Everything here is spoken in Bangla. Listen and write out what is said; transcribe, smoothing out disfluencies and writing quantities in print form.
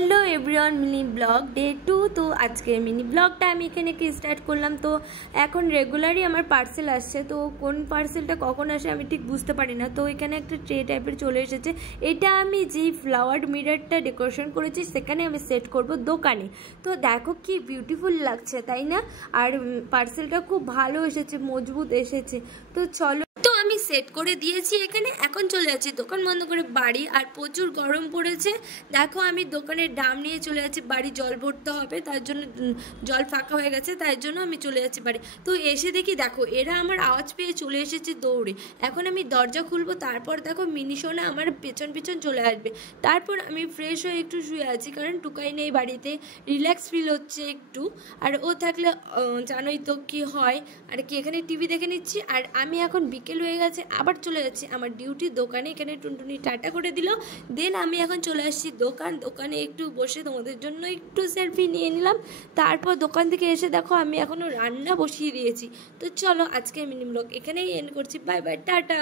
Hello everyone, mini blog day 2। তো আজকের মিনি ব্লগটা আমি এখানে স্টার্ট করলাম। তো এখন রেগুলারই আমার পার্সেল আসছে, তো কোন পার্সেলটা কখন আসে আমি ঠিক বুঝতে পারি না। তো এখানে একটা ট্রে টাইপের চলে এসেছে। এটা আমি যেই ফ্লাওয়ার মিররটা ডেকোরেশন করেছি সেখানে আমি সেট করব দোকানে। তো দেখো কি বিউটিফুল লাগছে, তাই না? আর পার্সেলটা খুব ভালো এসেছে, মজবুত এসেছে। তো চলো, তো আমি সেট করে দিয়েছি এখানে। এখন চলে যাচ্ছি দোকান বন্ধ করে বাড়ি। আর প্রচুর গরম পড়েছে। দেখো আমি দোকানের ড্রাম নিয়ে চলে যাচ্ছি বাড়ি, জল ভরতে হবে, তার জন্য জল ফাঁকা হয়ে গেছে, তাই জন্য আমি চলে যাচ্ছি বাড়ি। তো এসে দেখি দেখো এরা আমার আওয়াজ পেয়ে চলে এসেছে দৌড়ে। এখন আমি দরজা খুলবো, তারপর দেখো মিনি সোনা আমার পেছন পেছন চলে আসবে। তারপর আমি ফ্রেশ হয়ে একটু শুয়ে আছি, কারণ টুকাই নেই বাড়িতে, রিল্যাক্স ফিল হচ্ছে একটু। আর ও থাকলে জানোই তো কি হয়, আর কি এখানে টিভি দেখে নিচ্ছি। আর আমি এখন বিকেল হয়ে গেছে, আবার চলে যাচ্ছি আমার ডিউটির দোকানে। এখানে টুনটুনি টাটা করে দিল। দেন আমি এখন চলে আসছি দোকানে একটু বসে তোমাদের জন্য একটু সেলফি নিয়ে নিলাম। তারপর দোকান থেকে এসে দেখো আমি এখনও রান্না বসিয়ে দিয়েছি। তো চলো আজকে মিনি ব্লগ এখানেই এন্ড করছি। Bye bye, tata.